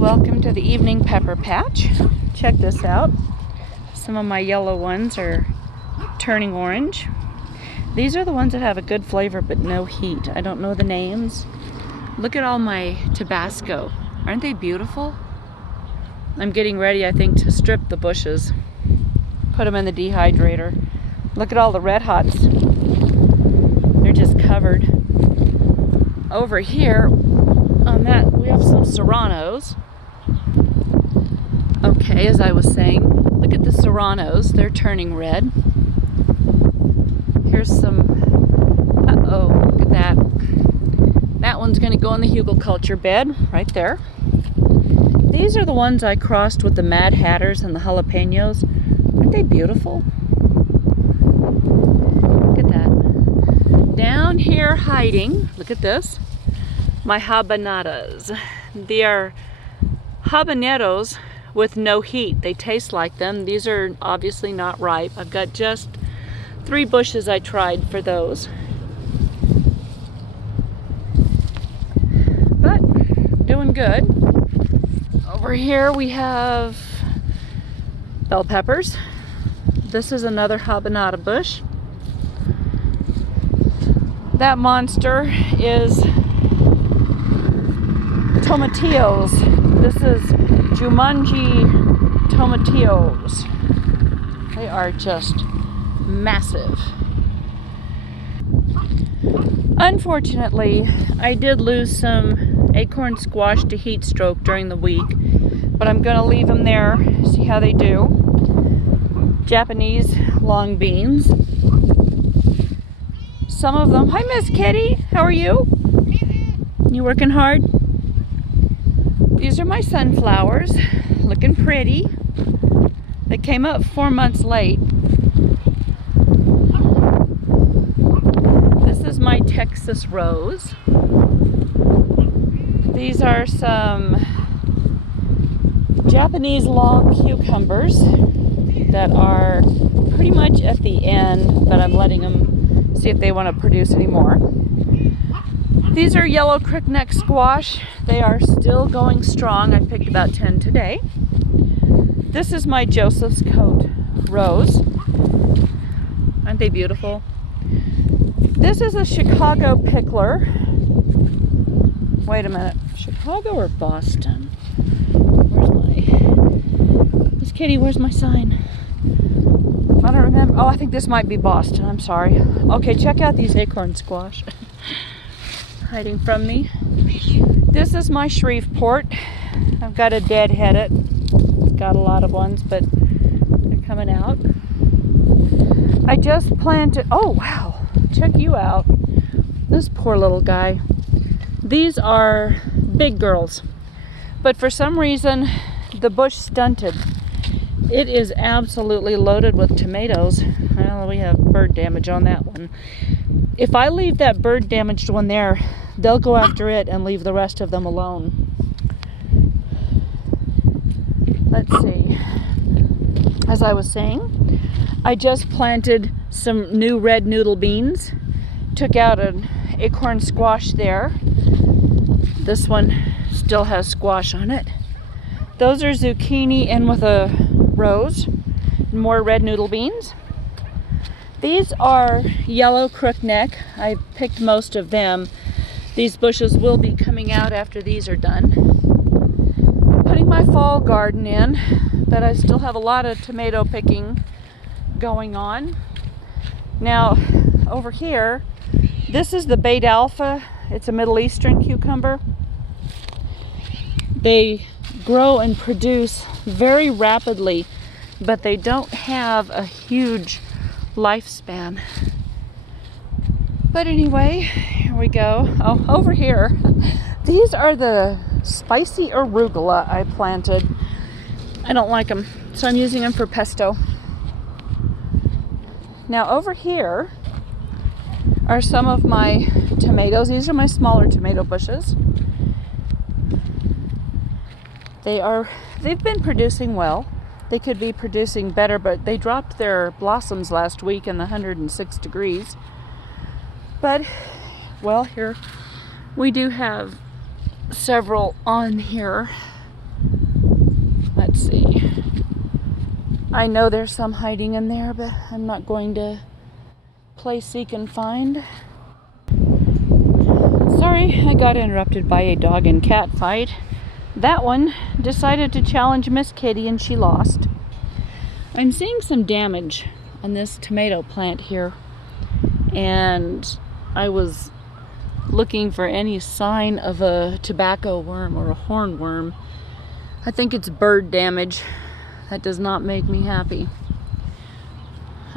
Welcome to the evening pepper patch. Check this out. Some of my yellow ones are turning orange. These are the ones that have a good flavor but no heat. I don't know the names. Look at all my Tabasco. Aren't they beautiful? I'm getting ready, I think, to strip the bushes. Put them in the dehydrator. Look at all the red hots. They're just covered. Over here, on that, we have some serranos. Okay, as I was saying, look at the serranos. They're turning red. Here's some, uh-oh, look at that. That one's going to go in the hugelkultur bed, right there. These are the ones I crossed with the Mad Hatters and the jalapenos. Aren't they beautiful? Look at that. Down here hiding, look at this, my habanadas. They are habaneros with no heat. They taste like them. These are obviously not ripe. I've got just 3 bushes I tried for those. But doing good. Over here we have bell peppers. This is another habanada bush. That monster is tomatillos. This is Jumanji tomatillos. They are just massive. Unfortunately, I did lose some acorn squash to heat stroke during the week, but I'm going to leave them there, see how they do. Japanese long beans. Some of them, hi Miss Kitty, how are you? You working hard? These are my sunflowers, looking pretty. They came up 4 months late. This is my Texas rose. These are some Japanese long cucumbers that are pretty much at the end, but I'm letting them see if they want to produce any more. These are yellow crookneck squash. They are still going strong. I picked about 10 today. This is my Joseph's Coat rose. Aren't they beautiful? This is a Chicago pickler. Wait a minute, Chicago or Boston? Where's my, Miss Kitty, where's my sign? I don't remember. Oh, I think this might be Boston, I'm sorry. Okay, check out these acorn squash. Hiding from me. This is my Shreveport. I've got a deadheaded. Got a lot of ones, but they're coming out. I just planted, oh wow, check you out. This poor little guy. These are big girls, but for some reason the bush stunted. It is absolutely loaded with tomatoes. Well, we have bird damage on that one. If I leave that bird damaged one there, they'll go after it and leave the rest of them alone. Let's see. As I was saying, I just planted some new red noodle beans. Took out an acorn squash there. This one still has squash on it. Those are zucchini in with a rose. More red noodle beans. These are yellow crookneck. I picked most of them. These bushes will be coming out after these are done. Putting my fall garden in, but I still have a lot of tomato picking going on. Now, over here, this is the Bait Alpha. It's a Middle Eastern cucumber. They grow and produce very rapidly, but they don't have a huge lifespan. But anyway, here we go. Oh, over here, these are the spicy arugula I planted. I don't like them, so I'm using them for pesto. Now over here are some of my tomatoes. These are my smaller tomato bushes. They've been producing well. They could be producing better, but they dropped their blossoms last week in the 106 degrees. But, well, here we do have several on here. Let's see. I know there's some hiding in there, but I'm not going to play seek and find. Sorry, I got interrupted by a dog and cat fight. That one decided to challenge Miss Kitty and she lost. I'm seeing some damage on this tomato plant here, and I was looking for any sign of a tobacco worm or a hornworm. I think it's bird damage. That does not make me happy.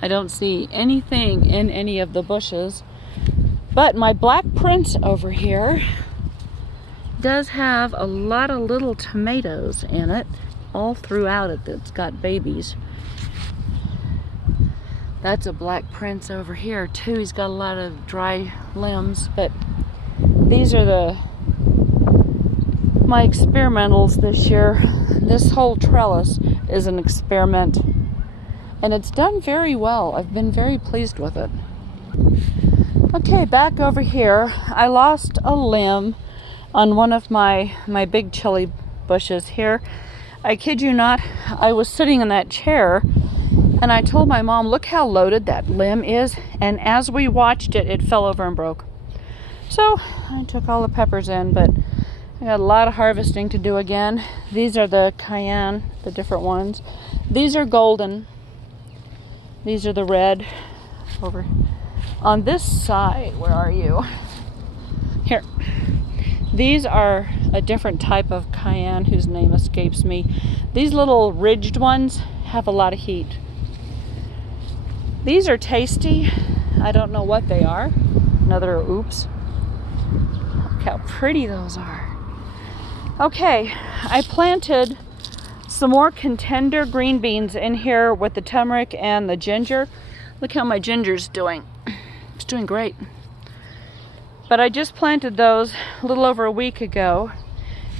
I don't see anything in any of the bushes, but my black prince over here does have a lot of little tomatoes in it, all throughout it. It's got babies. That's a black prince over here too. He's got a lot of dry limbs, but these are my experimentals this year. This whole trellis is an experiment, and it's done very well. I've been very pleased with it. Okay, back over here. I lost a limb on one of my big chili bushes here. I kid you not, I was sitting in that chair and I told my mom, look how loaded that limb is, and as we watched it, it fell over and broke. So I took all the peppers in, but I got a lot of harvesting to do again. These are the cayenne, the different ones. These are golden. These are the red. Over on this side, where are you? Here. These are a different type of cayenne whose name escapes me. These little ridged ones have a lot of heat. These are tasty. I don't know what they are. Another oops. Look how pretty those are. Okay, I planted some more contender green beans in here with the turmeric and the ginger. Look how my ginger's doing. It's doing great. But I just planted those a little over a week ago.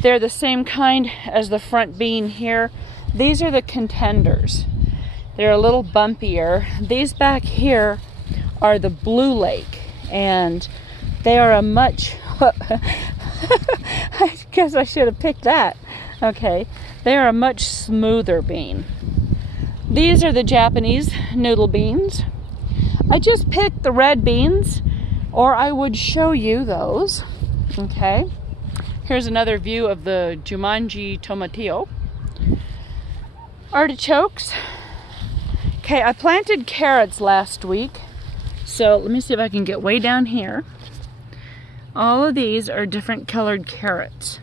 They're the same kind as the front bean here. These are the contenders. They're a little bumpier. These back here are the Blue Lake, and they are a much I guess I should have picked that. Okay, they are a much smoother bean. These are the Japanese noodle beans. I just picked the red beans, or I would show you those. Okay, here's another view of the Jumanji tomatillo. Artichokes. Okay, I planted carrots last week, so let me see if I can get way down here. All of these are different colored carrots,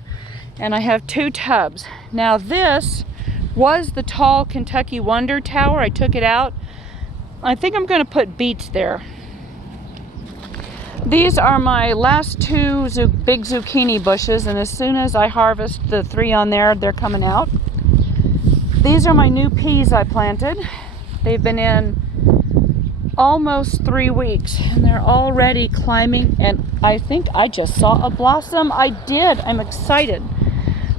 and I have 2 tubs. Now this was the tall Kentucky Wonder Tower. I took it out. I think I'm going to put beets there. These are my last 2 big zucchini bushes, and as soon as I harvest the 3 on there, they're coming out. These are my new peas I planted. They've been in almost 3 weeks, and they're already climbing, and I think I just saw a blossom. I did. I'm excited.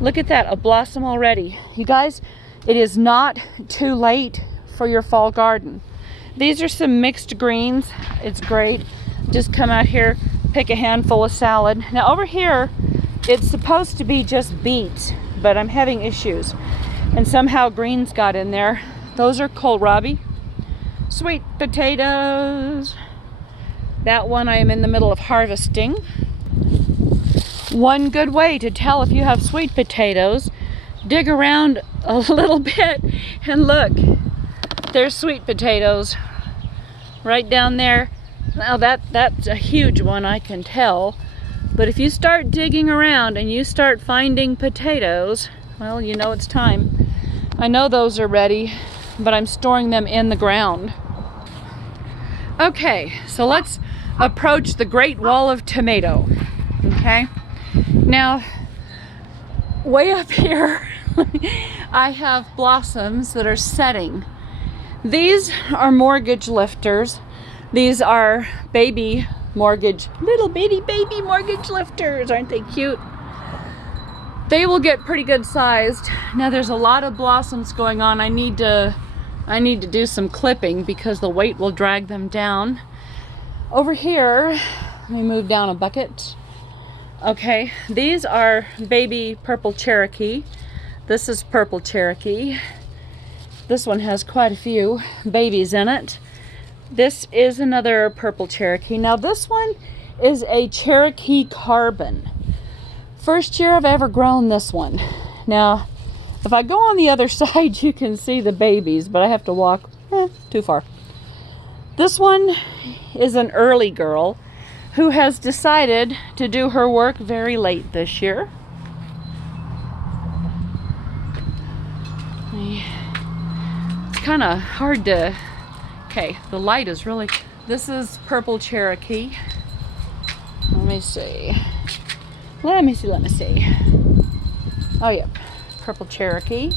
Look at that, a blossom already. You guys, it is not too late for your fall garden. These are some mixed greens. It's great. Just come out here, pick a handful of salad. Now over here, it's supposed to be just beets, but I'm having issues, and somehow greens got in there. Those are kohlrabi. Sweet potatoes. That one I am in the middle of harvesting. One good way to tell if you have sweet potatoes, dig around a little bit and look. There's sweet potatoes right down there. Now that's a huge one, I can tell. But if you start digging around and you start finding potatoes, well, you know it's time. I know those are ready, but I'm storing them in the ground. Okay, so let's approach the Great Wall of Tomato. Okay, now way up here I have blossoms that are setting. These are mortgage lifters. These are little bitty baby mortgage lifters. Aren't they cute? They will get pretty good sized. Now there's a lot of blossoms going on. I need to do some clipping because the weight will drag them down. Over here, let me move down a bucket. Okay, these are baby purple Cherokee. This is purple Cherokee. This one has quite a few babies in it. This is another purple Cherokee. Now this one is a Cherokee Carbon. First year I've ever grown this one. Now, if I go on the other side, you can see the babies, but I have to walk too far. This one is an early girl who has decided to do her work very late this year. It's kind of hard to... Okay, the light is really... This is purple Cherokee. Let me see. Let me see. Oh yeah, purple Cherokee.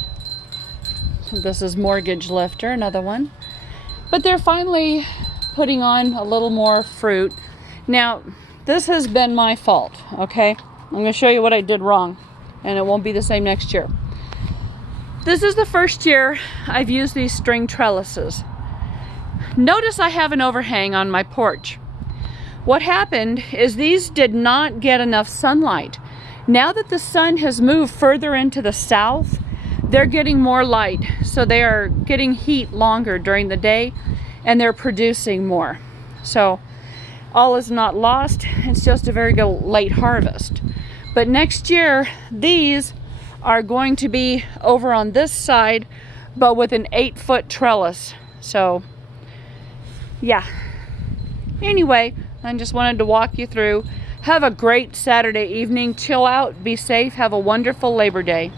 This is Mortgage Lifter, another one. But they're finally putting on a little more fruit. Now, this has been my fault, okay? I'm going to show you what I did wrong, and it won't be the same next year. This is the first year I've used these string trellises. Notice I have an overhang on my porch. What happened is these did not get enough sunlight. Now that the sun has moved further into the south, they're getting more light. So they are getting heat longer during the day, and they're producing more. So all is not lost. It's just a very late harvest. But next year, these are going to be over on this side, but with an 8-foot trellis. So yeah. Anyway, I just wanted to walk you through. Have a great Saturday evening. Chill out, be safe, have a wonderful Labor Day.